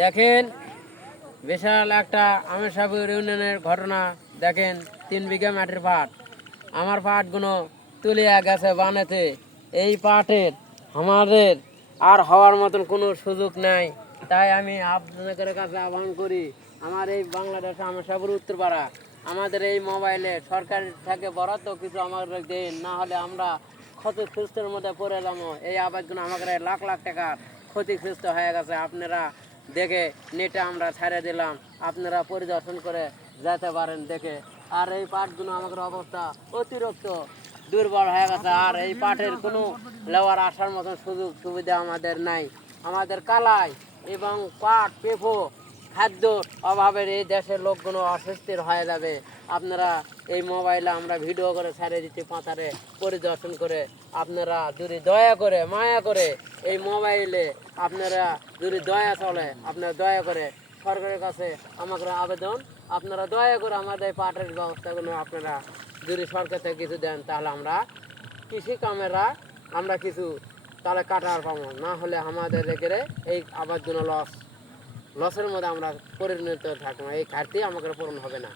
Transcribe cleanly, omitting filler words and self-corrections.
দেখেন বিশাল একটা আমেরসাপুর ইউনিয়নের ঘটনা। দেখেন 3 বিঘা মাটির পাট, আমার পাটগুলো তুলিয়া গেছে বানেতে। এই পাটের আমাদের আর হওয়ার মতন কোনো সুযোগ নাই। তাই আমি আপনাদের কাছে আহ্বান করি, আমার এই বাংলাদেশ আমেরসাপুর উত্তরপাড়া আমাদের এই মোবাইলে সরকার থেকে বরাদ্দ কিছু আমাদের দেন, না হলে আমরা ক্ষতিগ্রস্তের মধ্যে পড়ে এলাম। এই আবাদগুলো আমাদের লাখ লাখ টাকার ক্ষতিগ্রস্ত হয়ে গেছে। আপনারা দেখে নেটে আমরা ছেড়ে দিলাম, আপনারা পরিদর্শন করে যেতে পারেন দেখে। আর এই পাটগুলো আমাদের অবস্থা অতিরিক্ত দুর্বল হয়ে গেছে, আর এই পাটের কোনো লেওয়ার আসার মতন সুযোগ সুবিধা আমাদের নাই। আমাদের কালাই এবং পাট পেঁপো খাদ্য অভাবের এই দেশের লোকগুলো অস্বস্তির হয়ে যাবে। আপনারা এই মোবাইলে আমরা ভিডিও করে ছেড়ে দিচ্ছি, পাতারে পরিদর্শন করে আপনারা যদি দয়া করে মায়া করে এই মোবাইলে আপনারা যদি দয়া চলে, আপনারা দয়া করে সরকারের কাছে আমাদের আবেদন, আপনারা দয়া করে আমাদের এই পাটের ব্যবস্থাগুলো আপনারা যদি সরকার থেকে কিছু দেন, তাহলে আমরা কৃষি কামেরা আমরা কিছু তাহলে কাটার পাবো, না হলে আমাদের রেখে এই আবাদগুলো লসের মধ্যে আমরা পরিণত থাকবো। এই ঘাটতি আমাদের পূরণ হবে না।